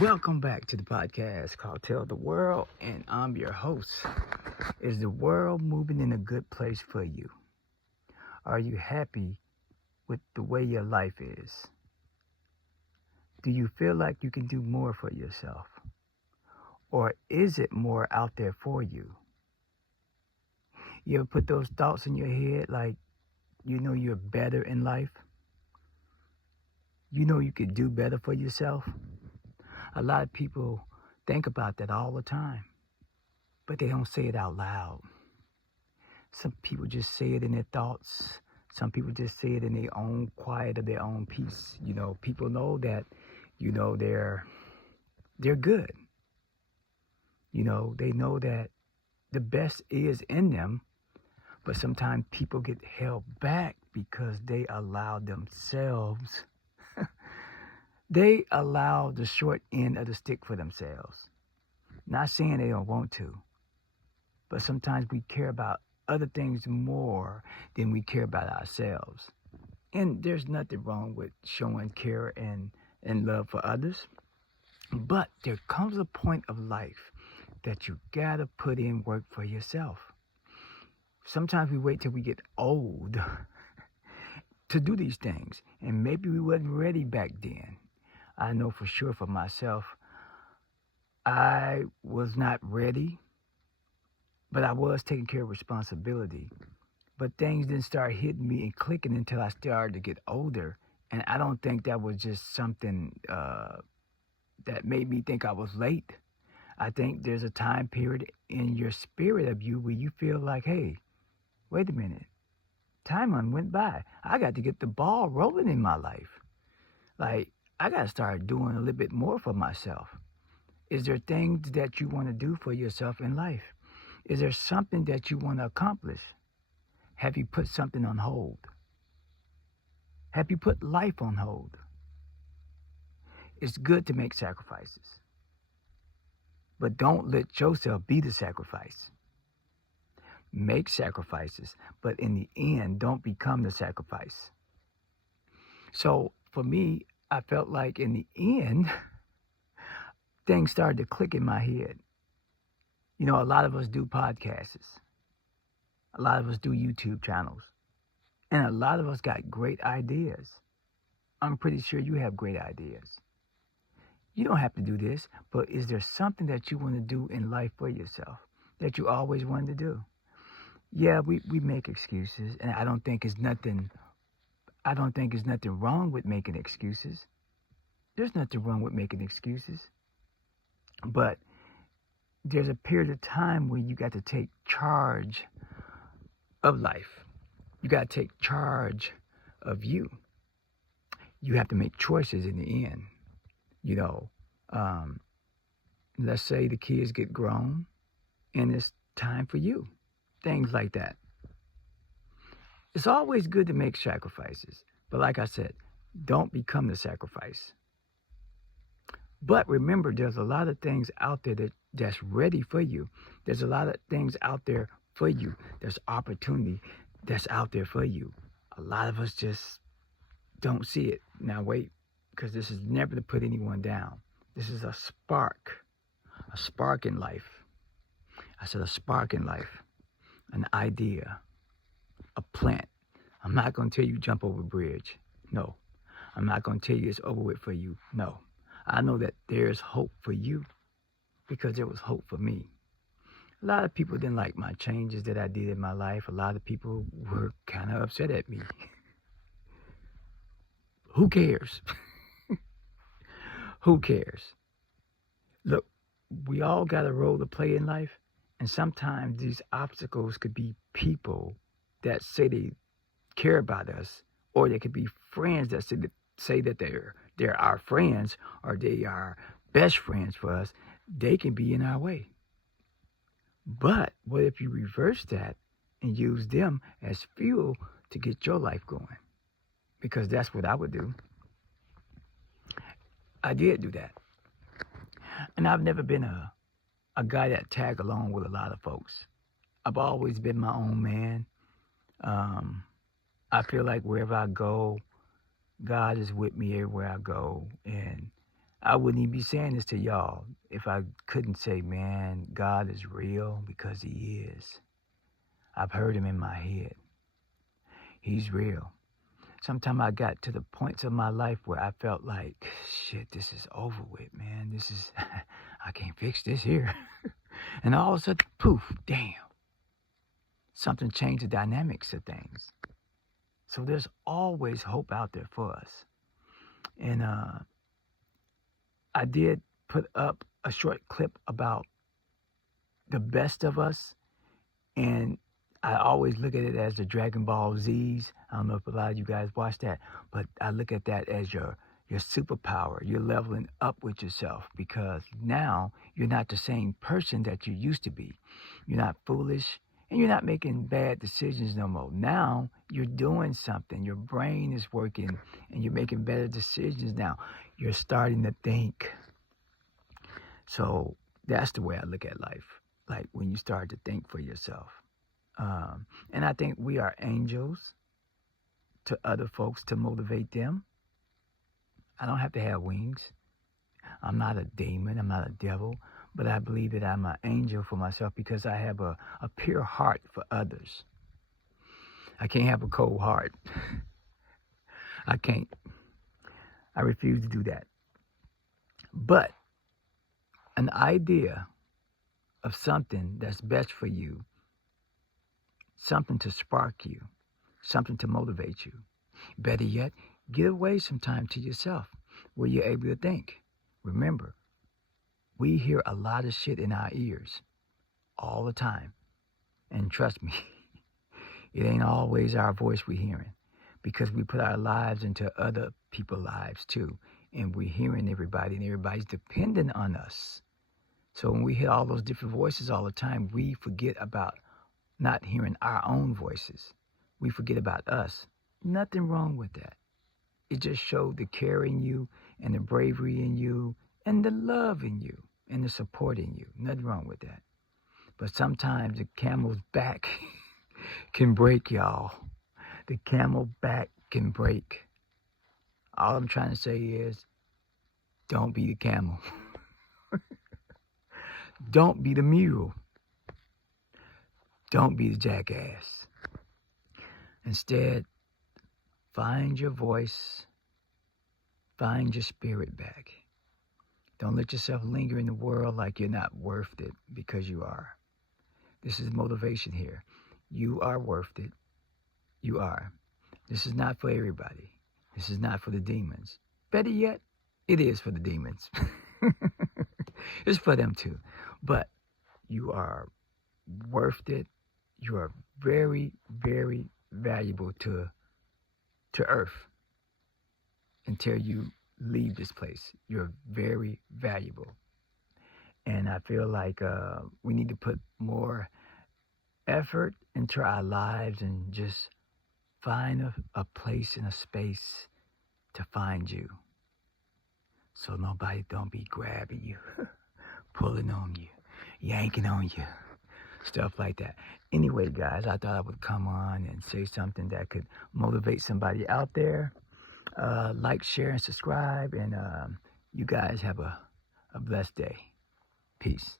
Welcome back to the podcast called Tell the World, and I'm your host. Is the world moving in a good place for you? Are you happy with the way your life is? Do you feel like you can do more for yourself? Or is it more out there for you? You ever put those thoughts in your head like you know you're better in life? You know you could do better for yourself? A lot of people think about that all the time, but they don't say it out loud. Some people just say it in their thoughts. Some people just say it in their own quiet of their own peace. People know that, they're good. They know that the best is in them, but sometimes people get held back because they allow themselves, they allow the short end of the stick for themselves. Not saying they don't want to, but sometimes we care about other things more than we care about ourselves. And there's nothing wrong with showing care and love for others. But there comes a point of life that you gotta put in work for yourself. Sometimes we wait till we get old to do these things. And maybe we wasn't ready back then. I know for sure for myself, I was not ready, but I was taking care of responsibility. But things didn't start hitting me and clicking until I started to get older. And I don't think that was just something that made me think I was late. I think there's a time period in your spirit of you where you feel like, hey, wait a minute. Time on went by. I got to get the ball rolling in my life. Like, I got to start doing a little bit more for myself. Is there things that you want to do for yourself in life? Is there something that you want to accomplish? Have you put something on hold? Have you put life on hold? It's good to make sacrifices, but don't let yourself be the sacrifice. Make sacrifices, but in the end, don't become the sacrifice. So for me, I felt like in the end, things started to click in my head. A lot of us do podcasts. A lot of us do YouTube channels. And a lot of us got great ideas. I'm pretty sure you have great ideas. You don't have to do this, but is there something that you want to do in life for yourself that you always wanted to do? Yeah, we make excuses, and I don't think it's nothing wrong with making excuses. There's nothing wrong with making excuses. But there's a period of time where you got to take charge of life. You got to take charge of you. You have to make choices in the end. Let's say the kids get grown and it's time for you. Things like that. It's always good to make sacrifices. But like I said, don't become the sacrifice. But remember, there's a lot of things out there that's ready for you. There's a lot of things out there for you. There's opportunity that's out there for you. A lot of us just don't see it. Now wait, because this is never to put anyone down. This is a spark in life. I said a spark in life, an idea, a plant. I'm not going to tell you jump over a bridge. No. I'm not going to tell you it's over with for you. No. I know that there's hope for you because there was hope for me. A lot of people didn't like my changes that I did in my life. A lot of people were kind of upset at me. Who cares? Who cares? Look, we all got a role to play in life. And sometimes these obstacles could be people that say they care about us, or they could be friends that say that they're our friends, or they are best friends for us. They can be in our way. But what if you reverse that and use them as fuel to get your life going? Because that's what I would do. I did do that. And I've never been a guy that tag along with a lot of folks. I've always been my own man. I feel like wherever I go, God is with me everywhere I go. And I wouldn't even be saying this to y'all if I couldn't say, man, God is real, because he is. I've heard him in my head. He's real. Sometimes I got to the points of my life where I felt like, shit, this is over with, man. This is, I can't fix this here. And all of a sudden, poof, damn. Something changed the dynamics of things. So there's always hope out there for us. And I did put up a short clip about the best of us, and I always look at it as the Dragon Ball Zs. I don't know if a lot of you guys watch that, but I look at that as your superpower. You're leveling up with yourself, because now you're not the same person that you used to be. You're not foolish, and you're not making bad decisions no more. Now you're doing something. Your brain is working, and you're making better decisions now. You're starting to think. So that's the way I look at life. Like when you start to think for yourself. And I think we are angels to other folks to motivate them. I don't have to have wings. I'm not a demon. I'm not a devil. But I believe that I'm an angel for myself, because I have a pure heart for others. I can't have a cold heart. I can't. I refuse to do that. But an idea of something that's best for you, something to spark you, something to motivate you. Better yet, give away some time to yourself where you're able to think. Remember, we hear a lot of shit in our ears all the time. And trust me, it ain't always our voice we're hearing, because we put our lives into other people's lives too. And we're hearing everybody, and everybody's dependent on us. So when we hear all those different voices all the time, we forget about not hearing our own voices. We forget about us. Nothing wrong with that. It just showed the care in you, and the bravery in you, and the love in you, and the support in you. Nothing wrong with that. But sometimes the camel's back can break, y'all. The camel back can break. All I'm trying to say is, don't be the camel. Don't be the mule. Don't be the jackass. Instead, find your voice. Find your spirit back. Don't let yourself linger in the world like you're not worth it, because you are. This is motivation here. You are worth it. You are. This is not for everybody. This is not for the demons. Better yet, it is for the demons. It's for them too. But you are worth it. You are very, very valuable to Earth until you leave this place. You're very valuable. And I feel like we need to put more effort into our lives and just find a place and a space to find you. So nobody don't be grabbing you, pulling on you, yanking on you, stuff like that. Anyway, guys, I thought I would come on and say something that could motivate somebody out there. Like, share, and subscribe. And you guys have a blessed day. Peace.